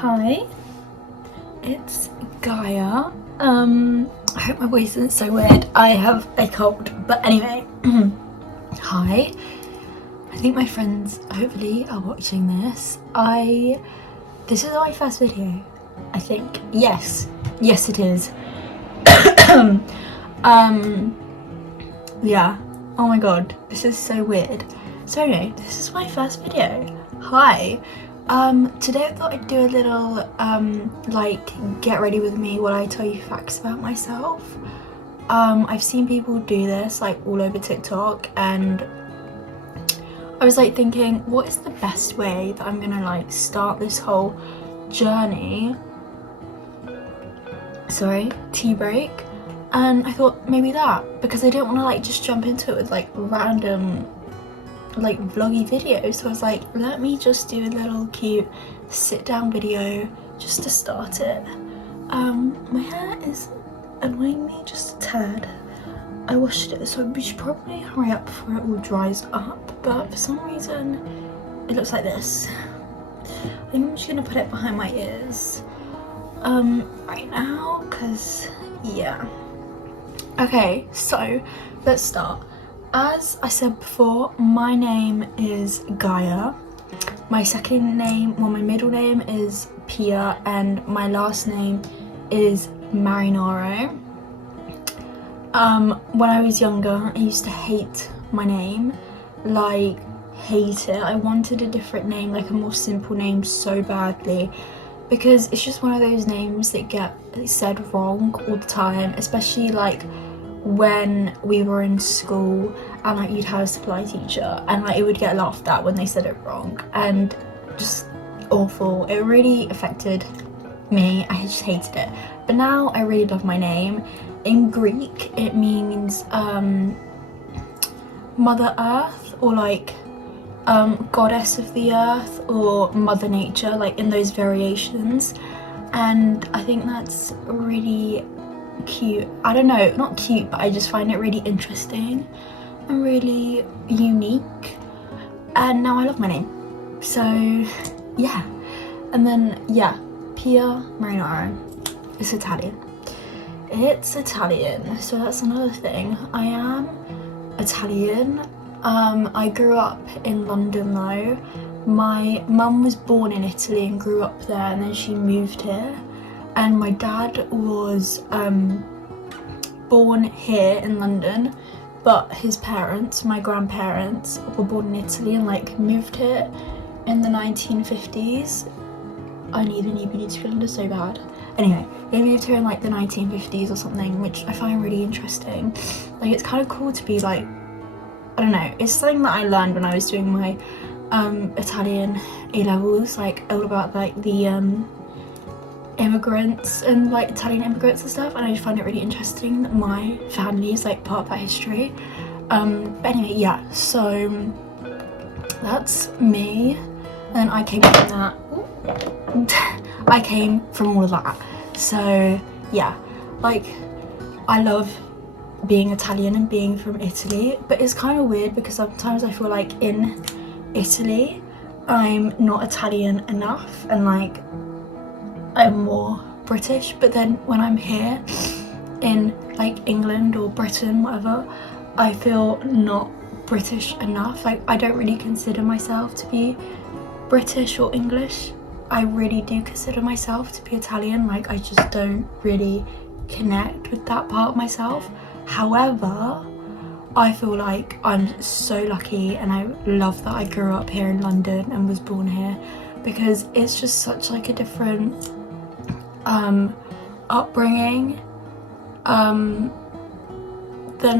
Hi, it's Gaia. I hope my voice isn't so weird. I have a cold, but anyway. Hi. I think my friends hopefully are watching this. This is my first video, I think. Yes it is. Yeah, oh my god, this is so weird. So anyway, this is my first video. Hi. Today I thought I'd do a little like get ready with me while I tell you facts about myself. I've seen people do this like all over TikTok, and I was like thinking, what is the best way that I'm gonna like start this whole journey? Sorry, tea break. And I thought maybe that, because I didn't want to like just jump into it with like random like vloggy videos. So I was like, let me just do a little cute sit down video just to start it. My hair is annoying me just a tad. I washed it, so we should probably hurry up before it all dries up, but for some reason it looks like this. I think I'm just gonna put it behind my ears right now, because yeah. Okay, so let's start. As I said before, my name is Gaia. My second name, well, my middle name is Pia, and my last name is Marinaro. When I was younger, I used to hate my name, like hate it. I wanted a different name, like a more simple name, so badly, because it's just one of those names that get said wrong all the time, especially like when we were in school and like you'd have a supply teacher and like it would get laughed at when they said it wrong, and just awful. It really affected me. I just hated it. But now I really love my name. In Greek it means Mother Earth, or like goddess of the earth, or Mother Nature, like in those variations, and I think that's really cute. I don't know, not cute, but I just find it really interesting and really unique, and now I love my name. So yeah. And then yeah, Pia Marinaro. It's Italian. So that's another thing. I am Italian. I grew up in London though. My mum was born in Italy and grew up there, and then she moved here. And my dad was born here in London, but his parents, my grandparents, were born in Italy and like moved here in the 1950s. I need a new beauty blender so bad. Anyway, they moved here in like the 1950s or something, which I find really interesting. Like, it's kind of cool to be like, I don't know, it's something that I learned when I was doing my Italian A-levels, like all about like the immigrants and like Italian immigrants and stuff, and I just find it really interesting that my family is like part of that history. But anyway, yeah, so that's me, and I came from that. I came from all of that. So yeah, like I love being Italian and being from Italy, but it's kind of weird because sometimes I feel like in Italy I'm not Italian enough, and like I'm more British, but then when I'm here in like England or Britain, whatever, I feel not British enough. Like, I don't really consider myself to be British or English. I really do consider myself to be Italian. Like, I just don't really connect with that part of myself. However, I feel like I'm so lucky, and I love that I grew up here in London and was born here, because it's just such like a different upbringing than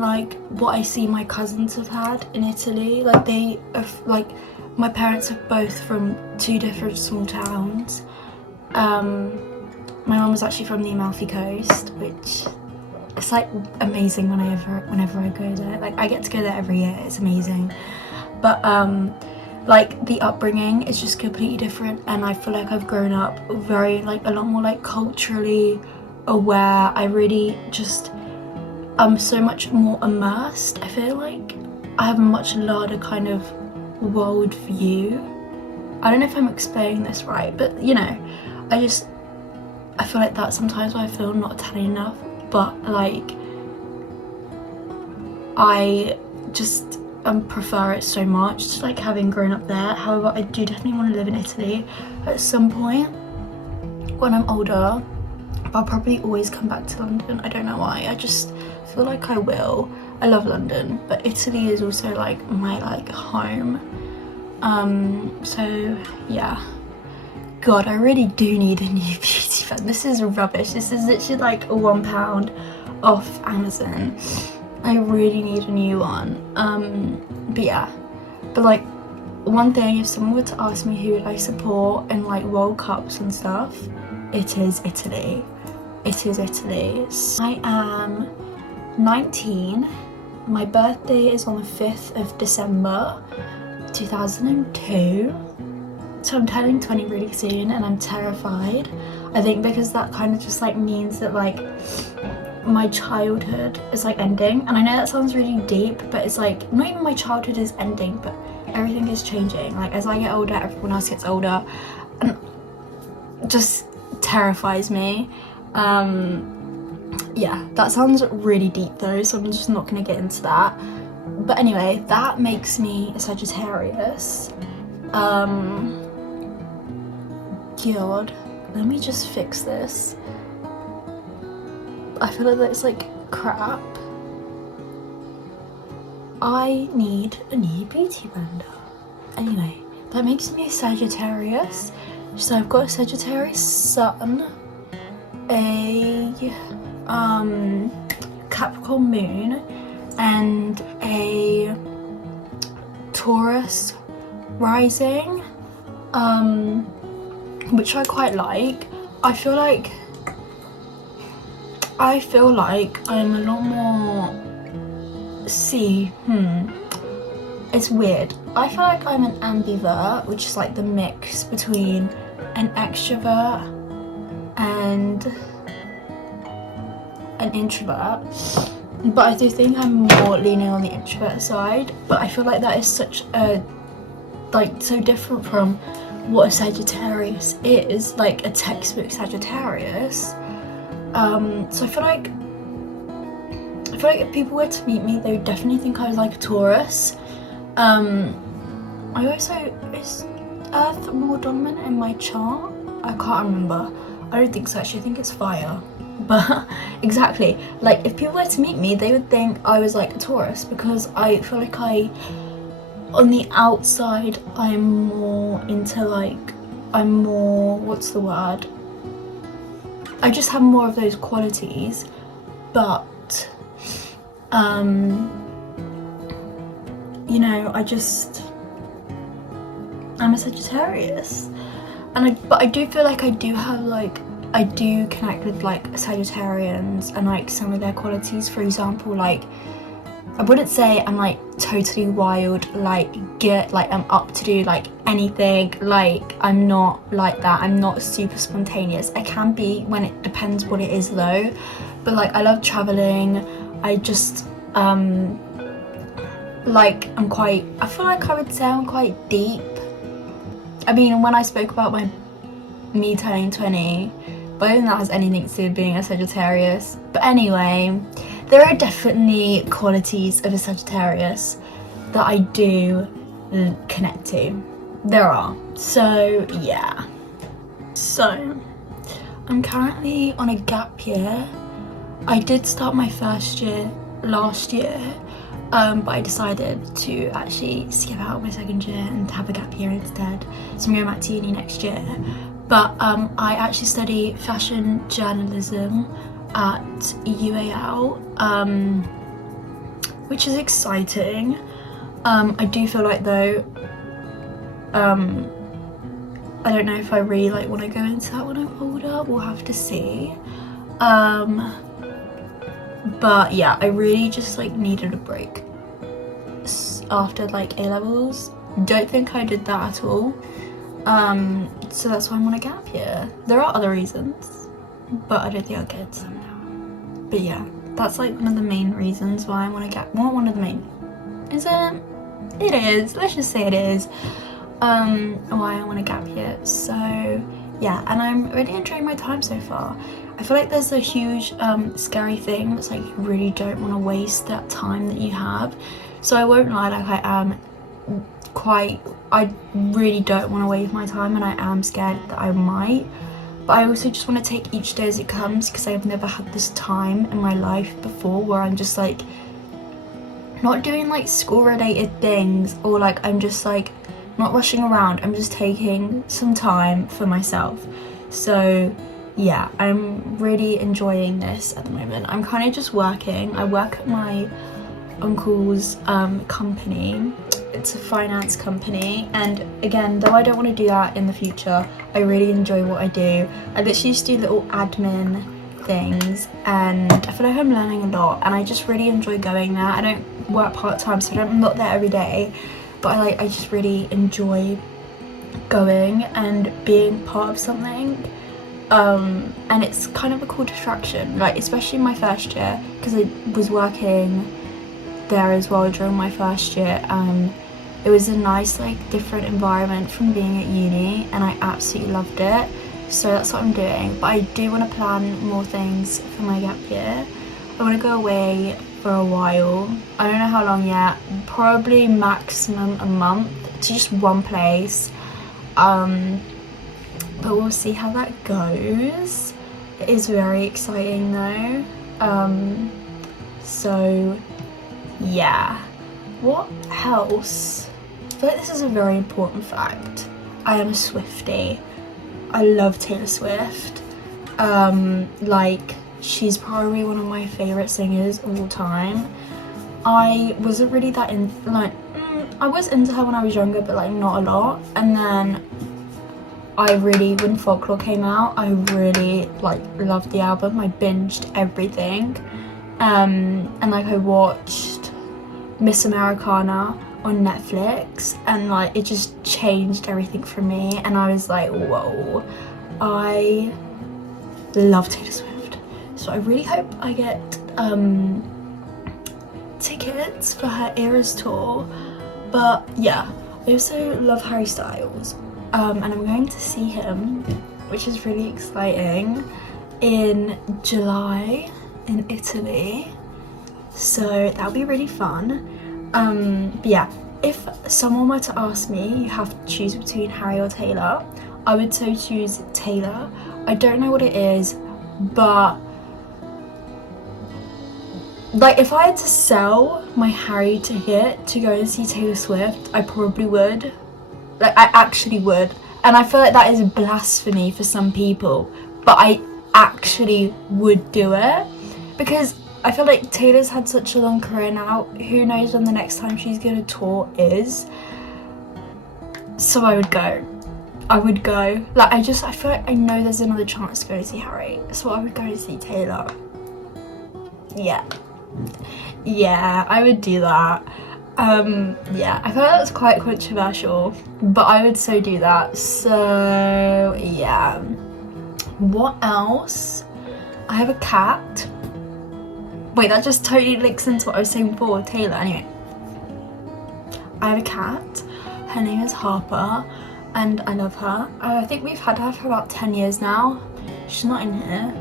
like what I see my cousins have had in Italy. Like, they have, like, my parents are both from two different small towns. My mum was actually from the Amalfi Coast, which it's like amazing whenever I go there. Like, I get to go there every year. It's amazing. But like, the upbringing is just completely different, and I feel like I've grown up very like a lot more like culturally aware. I really just so much more immersed. I feel like I have a much larger kind of world view. I don't know if I'm explaining this right, but you know, I feel like that sometimes I feel not Italian enough, but like I just prefer it so much, like having grown up there. However, I do definitely want to live in Italy at some point when I'm older, but I'll probably always come back to London. I don't know why, I just feel like I will. I love London, but Italy is also like my like home. So yeah. God, I really do need a new beauty pen. This is rubbish. This is literally like £1 off Amazon. I really need a new one. But yeah. But like, one thing, if someone were to ask me who would I support in like World Cups and stuff, it is Italy. It is Italy. I am 19. My birthday is on the 5th of December 2002. So I'm turning 20 really soon and I'm terrified. I think because that kind of just like means that like my childhood is like ending. And I know that sounds really deep, but it's like not even my childhood is ending, but everything is changing. Like as I get older, everyone else gets older, and it just terrifies me. Yeah, that sounds really deep though, so I'm just not gonna get into that. But anyway, that makes me a Sagittarius. God, let me just fix this. I feel like that's like crap. I need a new beauty blender. Anyway, that makes me a Sagittarius. So I've got a Sagittarius sun, a Capricorn moon, and a Taurus rising, which I quite like. I feel like I'm a lot more, it's weird. I feel like I'm an ambivert, which is like the mix between an extrovert and an introvert. But I do think I'm more leaning on the introvert side. But I feel like that is such a, like, so different from what a Sagittarius is, like a textbook Sagittarius. So I feel like if people were to meet me, they would definitely think I was like a Taurus. I also, is Earth more dominant in my chart? I can't remember. I don't think so actually, I think it's fire. But exactly, like if people were to meet me, they would think I was like a Taurus, because I feel like on the outside, I'm more into like, I'm more, what's the word? I just have more of those qualities, but you know, I'm a Sagittarius, and but I do feel like I do have like, I do connect with like Sagittarians and like some of their qualities. For example, like I wouldn't say I'm like totally wild, like I'm up to do like anything, like I'm not like that. I'm not super spontaneous. I can be when it depends what it is though, but like I love traveling. I just like I feel like I would say I'm quite deep. I mean, when I spoke about me turning 20, but I don't think that has anything to do with being a Sagittarius. But anyway, there are definitely qualities of a Sagittarius that I do connect to. There are. So yeah. So I'm currently on a gap year. I did start my first year last year, but I decided to actually skip out my second year and have a gap year instead. So I'm going back to uni next year. But I actually study fashion journalism at UAL, which is exciting. I do feel like though, I don't know if I really like want to go into that when I'm older. We'll have to see. But yeah, I really just like needed a break after like A-levels. Don't think I did that at all. So that's why I'm on a gap year. There are other reasons, but I don't think I'll get into them now. But yeah, that's like one of the main reasons why I'm on a gap. Well, one of the main. Is it? It is. Let's just say it is. Why I want a gap year. So yeah, and I'm really enjoying my time so far. I feel like there's a huge scary thing that's like you really don't want to waste that time that you have. So I won't lie, like I really don't want to waste my time, and I am scared that I might. But I also just want to take each day as it comes, because I've never had this time in my life before where I'm just like not doing like school related things, or like I'm just like not rushing around. I'm just taking some time for myself. So yeah, I'm really enjoying this at the moment. I'm kind of just working. I work at my uncle's company. It's a finance company, and again, though I don't want to do that in the future, I really enjoy what I do. I literally just do little admin things, and I feel like I'm learning a lot, and I just really enjoy going there. I don't work part-time, so I'm not there every day, but I just really enjoy going and being part of something. And it's kind of a cool distraction, like especially in my first year, because I was working there as well during my first year. It was a nice like different environment from being at uni, and I absolutely loved it. So that's what I'm doing. But I do want to plan more things for my gap year. I want to go away for a while. I don't know how long yet, probably maximum a month, to just one place. But we'll see how that goes. It is very exciting though. So yeah, what else? I feel like this is a very important fact. I am a Swiftie. I love Taylor Swift. Like, she's probably one of my favorite singers of all time. I wasn't really that I was into her when I was younger, but like not a lot. And then when Folklore came out, I really like loved the album. I binged everything. And like I watched Miss Americana on Netflix, and like it just changed everything for me, and I was like, whoa, I love Taylor Swift. So I really hope I get tickets for her Eras tour. But yeah, I also love Harry Styles, and I'm going to see him, which is really exciting, in July in Italy. So that'll be really fun. But yeah, if someone were to ask me, you have to choose between Harry or Taylor, I would so choose Taylor. I don't know what it is, but like if I had to sell my Harry ticket to go and see Taylor Swift, I probably would. Like I actually would. And I feel like that is blasphemy for some people, but I actually would do it, because I feel like Taylor's had such a long career now. Who knows when the next time she's gonna tour is. So I would go. Like I feel like I know there's another chance to go and see Harry. So I would go and see Taylor. Yeah, I would do that. Yeah, I feel like that's quite controversial, but I would so do that. So yeah. What else? I have a cat. Wait, that just totally links into what I was saying before with Taylor. Anyway, I have a cat. Her name is Harper, and I love her. I think we've had her for about 10 years now. She's not in here.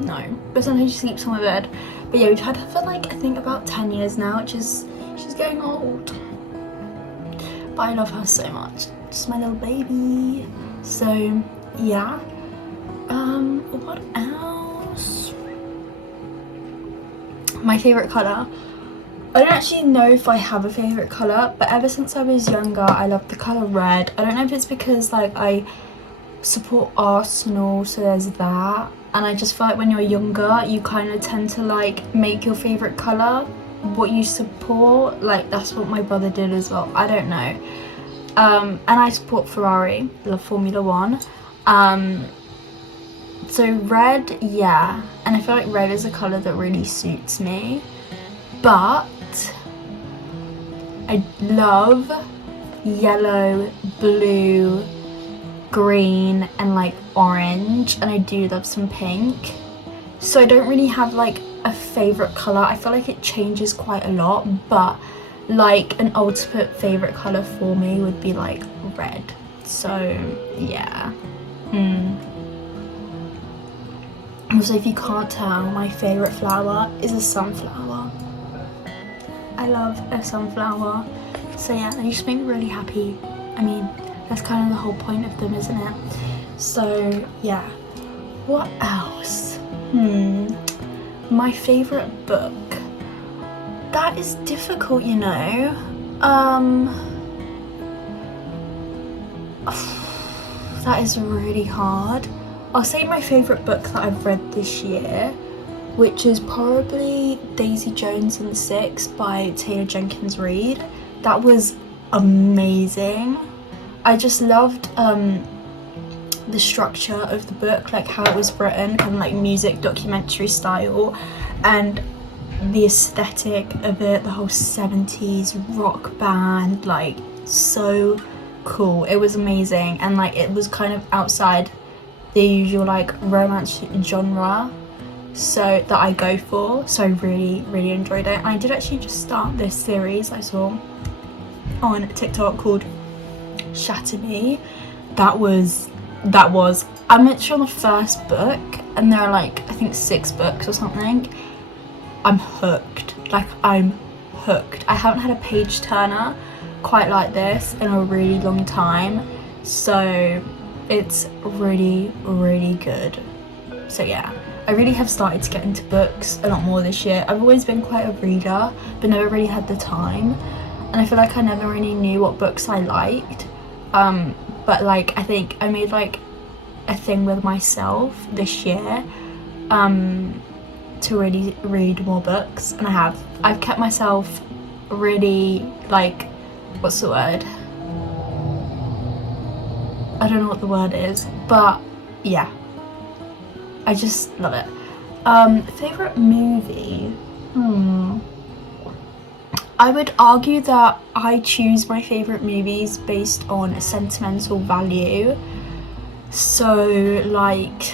No, but sometimes she sleeps on my bed. But yeah, we've had her for like, I think about 10 years now, which is, she's getting old. But I love her so much. Just my little baby. So yeah. What else? My favourite colour. I don't actually know if I have a favourite colour, but ever since I was younger, I love the colour red. I don't know if it's because like I support Arsenal, so there's that. And I just feel like when you're younger, you kind of tend to like make your favourite colour what you support. Like that's what my brother did as well. I don't know. And I support Ferrari, love Formula 1. So red, yeah. And I feel like red is a colour that really suits me. But I love yellow, blue, green, and like orange, and I do love some pink. So I don't really have like a favourite colour. I feel like it changes quite a lot, but like an ultimate favourite colour for me would be like red. So yeah. Also, if you can't tell, my favourite flower is a sunflower. I love a sunflower. So yeah, they just make me really happy. I mean, that's kind of the whole point of them, isn't it? So yeah. What else? My favourite book. That is difficult, you know. That is really hard. I'll say my favourite book that I've read this year, which is probably Daisy Jones and the Six by Taylor Jenkins Reid. That was amazing. I just loved the structure of the book, like how it was written, kind of like music documentary style, and the aesthetic of it, the whole 70s rock band, like so cool. It was amazing, and like it was kind of outside the usual like romance genre so that I go for, so I really enjoyed it. And I did actually just start this series I saw on TikTok called Shatter Me. That was I'm literally on the first book, and there are like I think 6 books or something. I'm hooked. I haven't had a page turner quite like this in a really long time, so it's really good. So yeah, I really have started to get into books a lot more this year. I've always been quite a reader, but never really had the time, and I feel like I never really knew what books I liked. But like I think I made like a thing with myself this year to really read more books, and I've kept myself really, like, what's the word? I don't know what the word is, but yeah, I just love it. Favorite movie? I would argue that I choose my favorite movies based on sentimental value. So like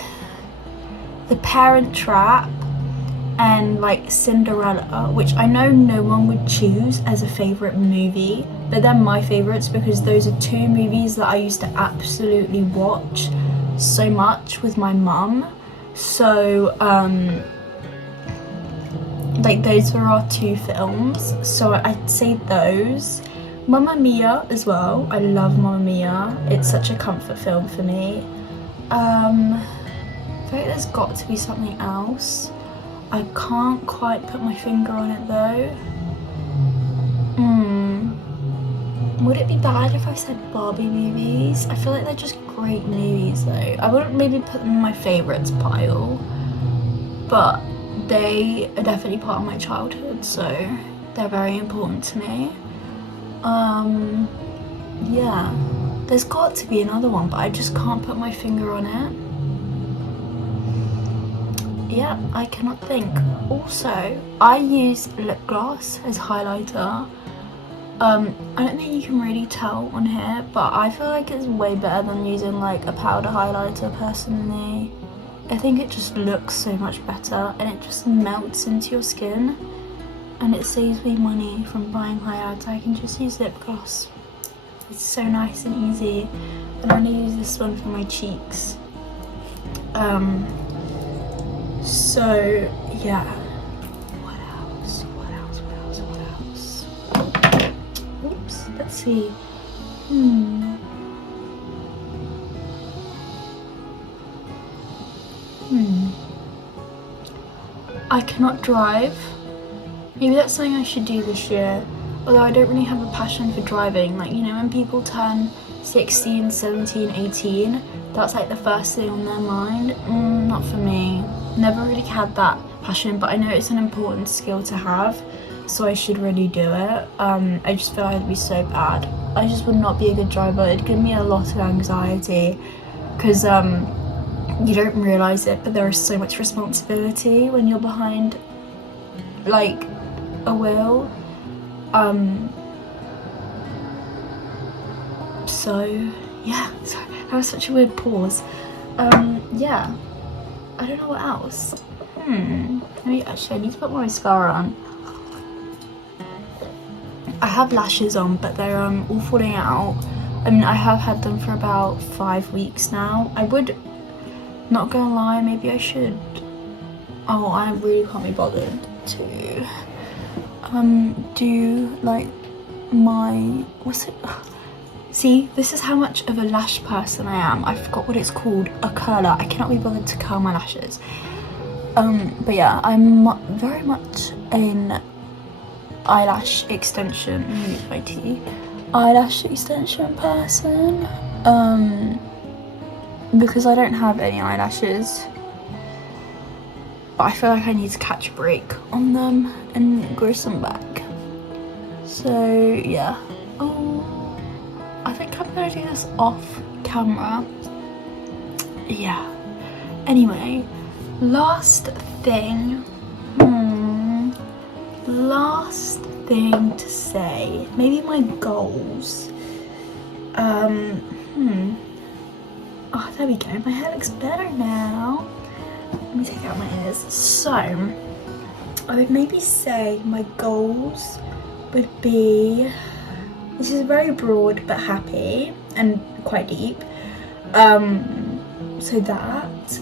The Parent Trap and like Cinderella, which I know no one would choose as a favorite movie, but they're my favorites because those are 2 movies that I used to absolutely watch so much with my mum. So like those were our 2 films, so I'd say those. Mamma Mia as well. I love Mamma Mia. It's such a comfort film for me. I feel like there's got to be something else. I can't quite put my finger on it though. Would it be bad if I said Barbie movies? I feel like they're just great movies though. I wouldn't maybe put them in my favourites pile, but they are definitely part of my childhood, so they're very important to me. Yeah, there's got to be another one, but I just can't put my finger on it. Yeah, I cannot think. Also, I use lip gloss as highlighter. I don't think you can really tell on here, but I feel like it's way better than using like a powder highlighter personally. I think it just looks so much better, and it just melts into your skin, and it saves me money from buying highlighter. I can just use lip gloss. It's so nice and easy. And I'm gonna use this one for my cheeks. So yeah. What else? Oops, let's see. I cannot drive. Maybe that's something I should do this year. Although I don't really have a passion for driving. Like, you know, when people turn 16, 17, 18, that's like the first thing on their mind. Not for me. Never really had that passion, but I know it's an important skill to have, so I should really do it. I just feel like I'd be so bad. I just would not be a good driver. It'd give me a lot of anxiety because you don't realise it, but there is so much responsibility when you're behind like a wheel. So yeah, sorry, that was such a weird pause. Yeah, I don't know what else. Maybe actually I need to put my mascara on. I have lashes on, but they're all falling out. I mean, I have had them for about 5 weeks now. I would, not gonna lie, maybe I should. Oh, I really can't be bothered to do like my, what's it? See, this is how much of a lash person I am. I forgot what it's called, a curler. I cannot be bothered to curl my lashes. But yeah, I'm very much an eyelash extension, use my tea, eyelash extension person, because I don't have any eyelashes, but I feel like I need to catch a break on them and grow some back. So yeah. Oh, I think I'm gonna do this off camera. Yeah. Anyway, last thing to say, maybe my goals. Oh, there we go, my hair looks better now. Let me take out my ears. So I would maybe say my goals would be, this is very broad but happy and quite deep, so that,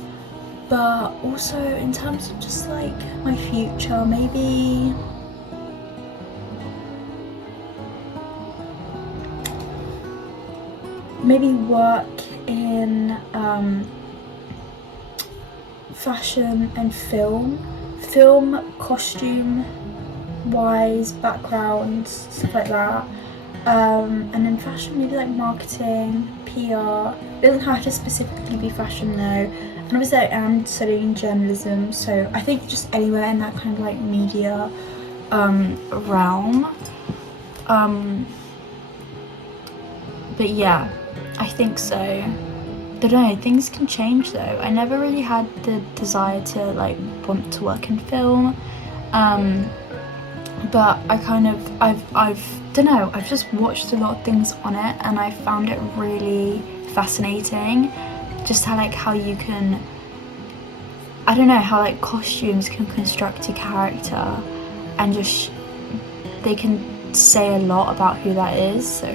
but also in terms of just like my future, maybe work in fashion and film costume wise, backgrounds, stuff like that, and then fashion, maybe like marketing, PR. It doesn't have to specifically be fashion though, and obviously I am studying journalism, so I think just anywhere in that kind of like media realm. But yeah, I think so. I don't know, things can change though. I never really had the desire to like want to work in film, but I kind of, I've don't know, I've just watched a lot of things on it and I found it really fascinating, just how you can, I don't know, how like costumes can construct a character and just, they can say a lot about who that is. So I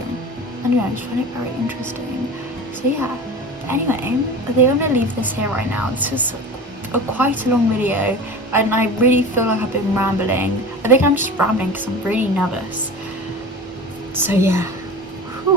don't know, I just find it very interesting. So yeah, anyway, I think I'm gonna leave this here right now. This is quite a long video and I really feel like I've been rambling. I think I'm just rambling because I'm really nervous. So yeah.